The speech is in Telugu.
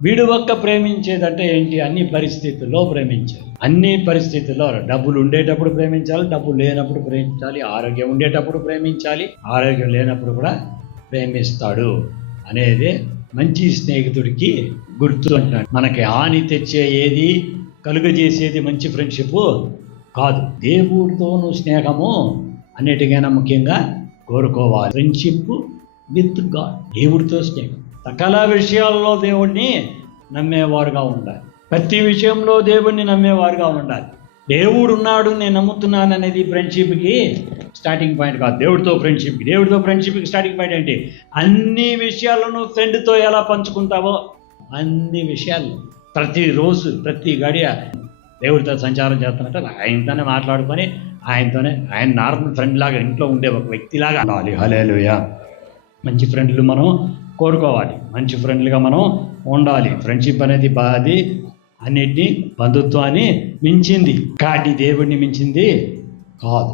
విడువక్క ప్రేమించేదంటే ఏంటి? అన్ని పరిస్థితుల్లో ప్రేమించాలి. అన్ని పరిస్థితుల్లో డబ్బులు ఉండేటప్పుడు ప్రేమించాలి, డబ్బులు లేనప్పుడు ప్రేమించాలి, ఆరోగ్యం ఉండేటప్పుడు ప్రేమించాలి, ఆరోగ్యం లేనప్పుడు కూడా ప్రేమిస్తాడు అనేది మంచి స్నేహితుడికి గుర్తు అంటున్నాడు. మనకి హాని తెచ్చే ఏది కలుగజేసేది మంచి ఫ్రెండ్షిప్ కాదు. దేవుడితోనూ స్నేహము అన్నిటికైనా ముఖ్యంగా కోరుకోవాలి. ఫ్రెండ్షిప్ విత్ గాడ్, దేవుడితో స్నేహం. సకల విషయాల్లో దేవుడిని నమ్మేవారుగా ఉండాలి. ప్రతి విషయంలో దేవుడిని నమ్మేవారుగా ఉండాలి. దేవుడు ఉన్నాడు, నేను నమ్ముతున్నాను అనేది ఫ్రెండ్షిప్కి స్టార్టింగ్ పాయింట్ కాదు. దేవుడితో ఫ్రెండ్షిప్కి స్టార్టింగ్ పాయింట్ ఏంటి? అన్ని విషయాలను ఫ్రెండ్తో ఎలా పంచుకుంటావో అన్ని విషయాలు ప్రతిరోజు ప్రతి గడియ దేవుడితో సంచారం చేస్తున్నట్టు ఆయనతోనే మాట్లాడుకొని ఆయన నార్మల్ ఫ్రెండ్ లాగా ఇంట్లో ఉండే ఒక వ్యక్తిలాగా ఉండాలి. హల్లెలూయా. మంచి ఫ్రెండ్లు మనం కోరుకోవాలి, మంచి ఫ్రెండ్లుగా మనం ఉండాలి. ఫ్రెండ్షిప్ అనేది బాది అన్నిటినీ బంధుత్వాన్ని మించింది, కాటి దేవుడిని మించింది కాదు.